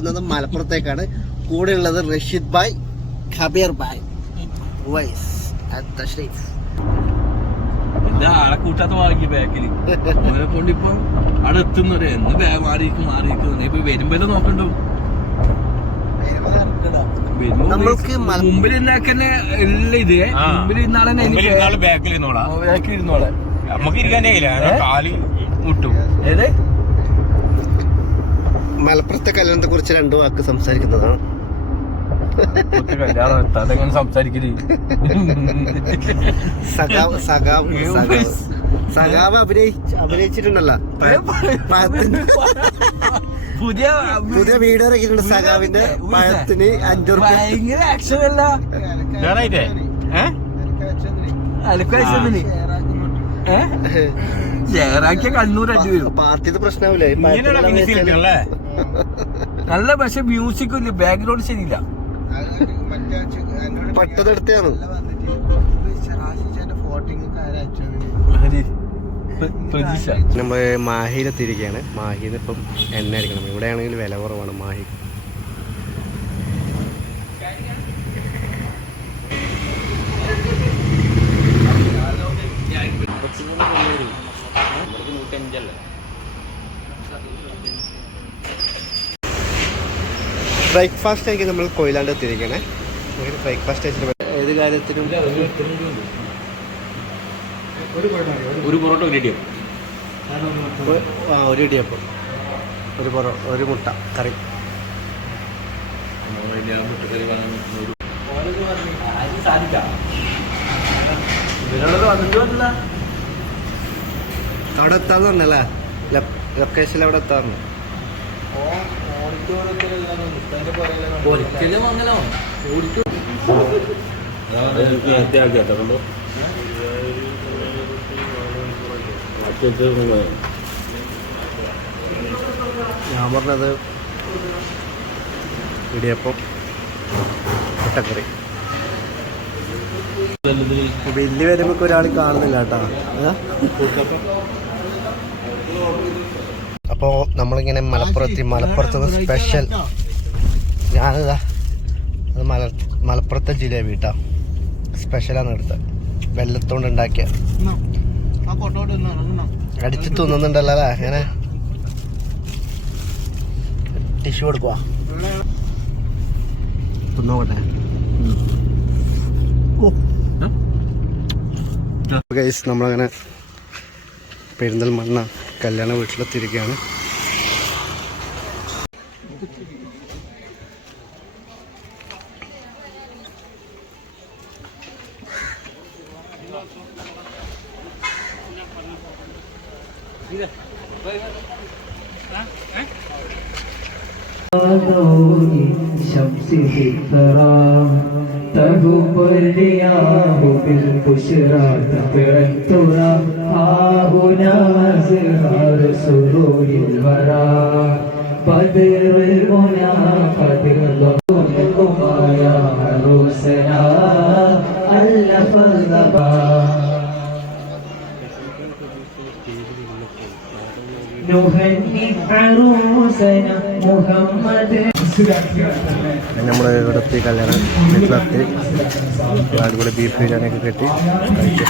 പോകുന്നത് മലപ്പുറത്തേക്കാണ്. കൂടെ ഉള്ളത് റഷീദ് ഭായ് ഖബീർ ഭായ്. വൈസ്. എന്റെ ആളെ കൂട്ടാത്ത വാങ്ങി ബാക്കിൽ അവനെ കൊണ്ടിപ്പം അവിടെ എത്തുന്നവരെ എന്ന് ബാഗ് മാറിയിരിക്കും മാറിയിരിക്കും. ഇപ്പൊ വരുമ്പോ നോക്കണ്ടോ? വരുമ്പോ നമ്മൾക്ക് മുമ്പിൽ എല്ലാം ഇത്. ആ. മുമ്പിൽ ഇന്നാളെ മുമ്പിൽ ഇരുന്നാൾ ബാക്കിൽ ഇരുന്നോളാം. ബാക്കിൽ ഇരുന്നോളെ. നമുക്ക് ഇരിക്കാനേ ഇല്ല ഏ? കാൽ മുട്ടും. ഏത്? മലപ്പുറത്തെ കല്യാണത്തെ കുറിച്ച് രണ്ടു വാക്ക് സംസാരിക്കുന്നതാണ്. സഖാവ് സഖാവ് സഖാവ്. സഖാവ് അഭിനയിച്ച് അഭിനയിച്ചിട്ടുണ്ടല്ലോ. പുതിയ പുതിയ വീഡിയോ ഇറക്കിയിട്ടുണ്ട് സഖാവിന്റെ പഴത്തിന് അഞ്ചു ഭയങ്കര ആക്ഷൻ അല്ല. ജയറാക്കിയ കണ്ണൂർ അടി വരും പാർട്ടിയുടെ പ്രശ്നമില്ലേ നല്ല പക്ഷെ മ്യൂസിക് ഇല്ല ബാക്ക്ഗ്രൗണ്ട് ശരിയില്ല. പട്ടതെടുത്താണ് നമ്മൾ മാഹിയിലെത്തിയിരിക്കുകയാണ്. മാഹിന്ന് ഇപ്പം എണ്ണ അടിക്കണം. ഇവിടെയാണെങ്കിൽ വില കുറവാണ് മാഹി. ബ്രേക്ക്ഫാസ്റ്റ് ആയിരിക്കും നമ്മൾ കൊയിലാണ്ട് എത്തിയിരിക്കണേ. ബ്രേക്ക്ഫാസ്റ്റ് കഴിച്ചിട്ട് ഏത് കാര്യത്തിനും ഒരു പൊറോട്ട ഒരു ഇടിയും ഒരു- ആ ഒരു ഇടിയപ്പം. ഒരു പൊറോ ഒരു മുട്ട കറി. അവിടെ എത്താന്ന് പറഞ്ഞല്ലേ? ലൊക്കേഷൻ അവിടെ എത്താറുണ്ട് ഒരിക്കലും അങ്ങനെ ഞാൻ പറഞ്ഞത് ഇടിയപ്പം മുട്ടക്കറി. വലിയ വരുമ്പോ ഒരാൾ കാണുന്നില്ല കേട്ടാ. അപ്പോ നമ്മളിങ്ങനെ മലപ്പുറത്തി മലപ്പുറത്ത് സ്പെഷ്യൽ ഞാനിതാ അത് മല മലപ്പുറത്തെ ജിലേബി കേട്ടോ. സ്പെഷ്യലാണ് എടുത്തത് വെള്ളത്തോണ്ട് ഉണ്ടാക്കിയ. അടിച്ച് തിന്നുന്നുണ്ടല്ലോ അല്ലേ? അങ്ങനെ ടിഷ്യൂ കൊടുക്കുക തിന്നോട്ടെ ഗൈസ് നമ്മളങ്ങനെ പെരിന്തൽമണ്ണ കല്യാണ വീട്ടിലെത്തിയിരിക്കുകയാണ്. شمس الثرى تهب الرياح بالبشرى تقر الترى ها هنا زرار سرور الورى بدر നമ്മൾ ഇവിടെ എത്തി കല്യാണ വീട്ടിലെത്തി. അടിപൊളി ബീഫ് ബിരിയാണിയൊക്കെ കെട്ടി. കഴിച്ചു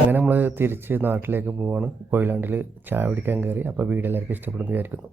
അങ്ങനെ നമ്മൾ തിരിച്ച് നാട്ടിലേക്ക് പോവാണ്. കൊയിലാണ്ടിൽ ചായ കുടിക്കാൻ കയറി. അപ്പോൾ വീട് എല്ലാവർക്കും ഇഷ്ടപ്പെടുന്നു വിചാരിക്കുന്നു.